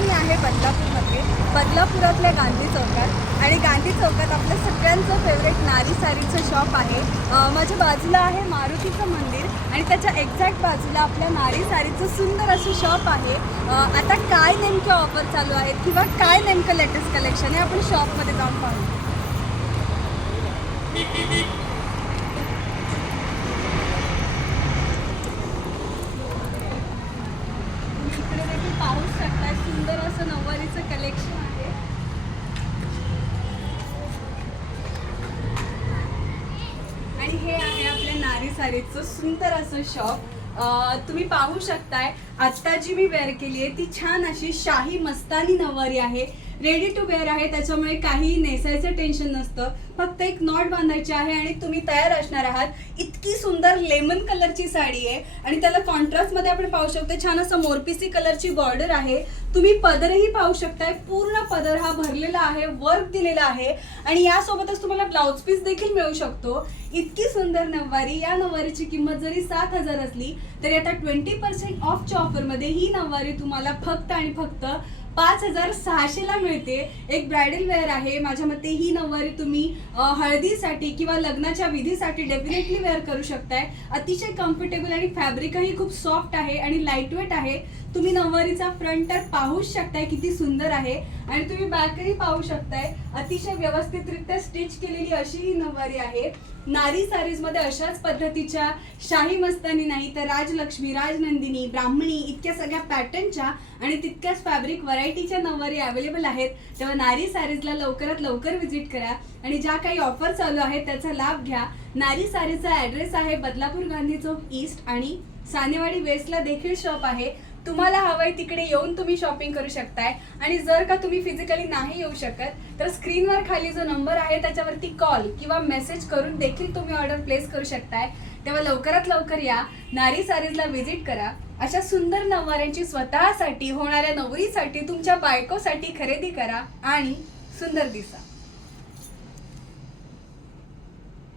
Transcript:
मी आहे बदलापूरमध्ये. बदलापुरातल्या गांधी चौकात. आणि गांधी चौकात आपल्या सगळ्यांचं फेवरेट नारी साडीचं शॉप आहे. माझ्या बाजूला आहे मारुतीचं मंदिर आणि त्याच्या एक्झॅक्ट बाजूला आपल्या नारी साडीचं सुंदर असं शॉप आहे. आता काय नेमकं ऑफर चालू आहेत किंवा काय नेमकं लेटेस्ट कलेक्शन आहे? आपण शॉपमध्ये जाऊन पाहू तुम्ही इकडे देखील पाहू शकता सुंदर असं कलेक्शन आहे. आणि हे आहे आपल्या नारी सारीचं सुंदर असं शॉप तुम्ही पाहू शकताय आत्ता जी मी वेअर केली आहे. ती छान अशी शाही मस्तानी नऊवारी आहे. रेडी टू वेअर आहे. त्याच्यामुळे काही नेसायचं टेन्शन नसतं. फक्त एक नॉट बांधायची आहे आणि तुम्ही तयार असणार आहात. इतकी सुंदर लेमन कलरची साडी आहे. आणि त्याला कॉन्ट्रास्टमध्ये आपण पाहू शकतो. छान असं मोरपिसी कलरची बॉर्डर आहे. तुम्ही पदरही पाहू शकताय. पूर्ण पदर हा भरलेला आहे. वर्क दिलेला आहे. आणि यासोबतच तुम्हाला ब्लाउज पीस देखील मिळू शकतो. इतकी सुंदर नऊवारी. या नऊवारीची किंमत जरी सात हजार असली तरी आता ट्वेंटी पर्सेंट ऑफच्या ऑफरमध्ये ही नऊवारी तुम्हाला फक्त आणि फक्त पाच हजार सहाशेला मिळते. एक ब्रायडल वेअर आहे. माझ्या मते ही नऊवारी तुम्ही हळदीसाठी किंवा लग्नाच्या विधीसाठी डेफिनेटली वेअर करू शकताय. अतिशय कम्फर्टेबल आणि फॅब्रिकही खूप सॉफ्ट आहे आणि लाईटवेट आहे. तुम्ही नऊवारीचा फ्रंट तर पाहूच शकताय किती सुंदर आहे. आणि तुम्ही बॅकही पाहू शकताय. अतिशय व्यवस्थितरित्या स्टिच केलेली अशी ही नऊवारी आहे. नारी सारीजमध्ये अशाच पद्धतीच्या शाही मस्तानी नाही तर राजलक्ष्मी राजनंदिनी ब्राह्मणी इतक्या सगळ्या पॅटर्नच्या आणि तितक्याच फॅब्रिक व्हरायटीच्या नऊवारी अवेलेबल आहेत. तेव्हा नारी सारीजला लवकरात लवकर व्हिजिट करा. आणि ज्या काही ऑफर चालू आहेत त्याचा लाभ घ्या. नारी सारीचा ऍड्रेस आहे बदलापूर गांधी चौक ईस्ट आणि सानेवाडी वेस्टला देखील शॉप आहे. तुम्हाला हवंय तिकडे येऊन तुम्ही शॉपिंग करू शकताय. आणि जर का तुम्ही फिजिकली नाही येऊ शकत तर स्क्रीनवर खाली जो नंबर आहे त्याच्यावरती कॉल किंवा मेसेज करून देखील तुम्ही ऑर्डर प्लेस करू शकताय. तेव्हा लवकरात लवकर या. नारी सारीजला व्हिजिट करा. अशा सुंदर नववाऱ्यांची स्वतःसाठी होणाऱ्या नवरीसाठी तुमच्या बायकोसाठी खरेदी करा आणि सुंदर दिसा.